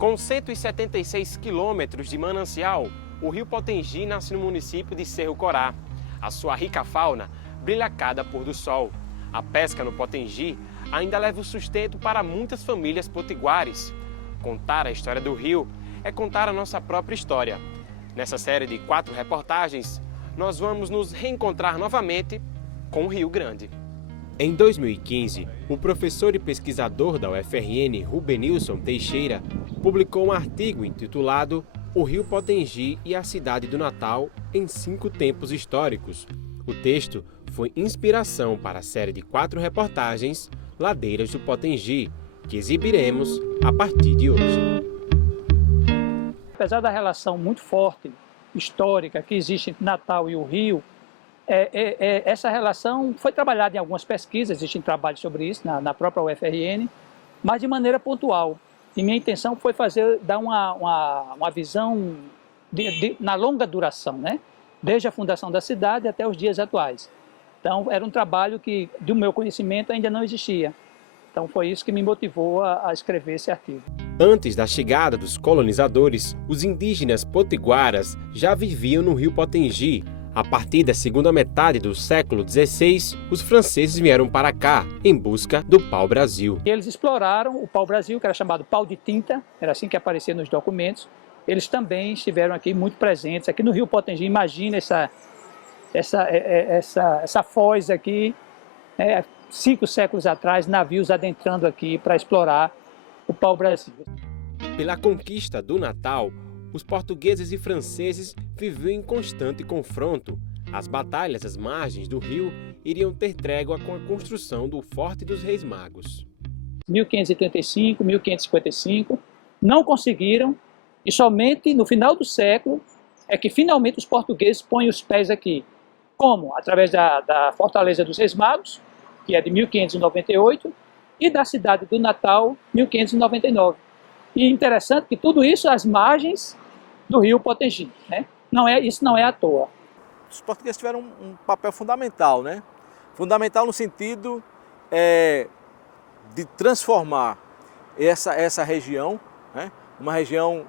Com 176 quilômetros de manancial, o rio Potengi nasce no município de Cerro Corá. A sua rica fauna brilha a cada pôr do sol. A pesca no Potengi ainda leva o sustento para muitas famílias potiguares. Contar a história do rio é contar a nossa própria história. Nessa série de 4 reportagens, nós vamos nos reencontrar novamente com o Rio Grande. Em 2015, o professor e pesquisador da UFRN, Rubenilson Teixeira, publicou um artigo intitulado O Rio Potengi e a Cidade do Natal em 5 tempos históricos. O texto foi inspiração para a série de 4 reportagens Ladeiras do Potengi, que exibiremos a partir de hoje. Apesar da relação muito forte, histórica, que existe entre Natal e o Rio, essa relação foi trabalhada em algumas pesquisas, existem trabalhos sobre isso na própria UFRN, mas de maneira pontual. E minha intenção foi dar uma visão na longa duração, né? Desde a fundação da cidade até os dias atuais. Então, era um trabalho que, do meu conhecimento, ainda não existia. Então, foi isso que me motivou a escrever esse artigo. Antes da chegada dos colonizadores, os indígenas potiguaras já viviam no Rio Potengi. A partir da segunda metade do século XVI, os franceses vieram para cá, em busca do pau-brasil. E eles exploraram o pau-brasil, que era chamado pau de tinta, era assim que aparecia nos documentos. Eles também estiveram aqui muito presentes, aqui no Rio Potengi. Imagina essa foz aqui, 5 séculos atrás, navios adentrando aqui para explorar o pau-brasil. Pela conquista do Natal, os portugueses e franceses viviam em constante confronto. As batalhas às margens do rio iriam ter trégua com a construção do Forte dos Reis Magos. 1535, 1555, não conseguiram, e somente no final do século é que finalmente os portugueses põem os pés aqui. Como? Através da Fortaleza dos Reis Magos, que é de 1598, e da cidade do Natal, 1599. E interessante que tudo isso às margens do rio Potengi, né? Isso não é à toa. Os portugueses tiveram um papel fundamental, né? Fundamental no sentido de transformar essa região, né? Uma região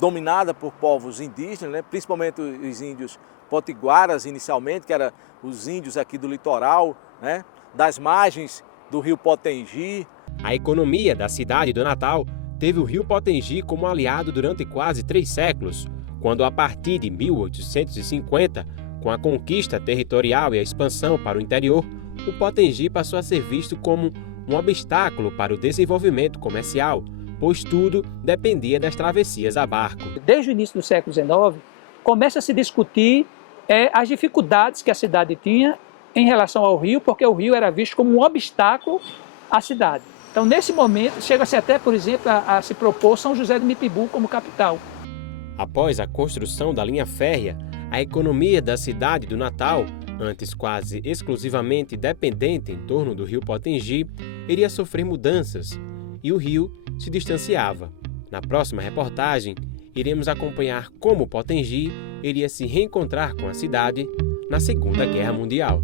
dominada por povos indígenas, né? Principalmente os índios potiguaras inicialmente, que eram os índios aqui do litoral, né? Das margens do rio Potengi. A economia da cidade do Natal teve o rio Potengi como aliado durante quase 3 séculos, quando a partir de 1850, com a conquista territorial e a expansão para o interior, o Potengi passou a ser visto como um obstáculo para o desenvolvimento comercial, pois tudo dependia das travessias a barco. Desde o início do século XIX, começa a se discutir as dificuldades que a cidade tinha em relação ao rio, porque o rio era visto como um obstáculo à cidade. Então, nesse momento, chega-se até, por exemplo, a se propor São José do Mipibu como capital. Após a construção da linha férrea, a economia da cidade do Natal, antes quase exclusivamente dependente em torno do rio Potengi, iria sofrer mudanças e o rio se distanciava. Na próxima reportagem, iremos acompanhar como o Potengi iria se reencontrar com a cidade na Segunda Guerra Mundial.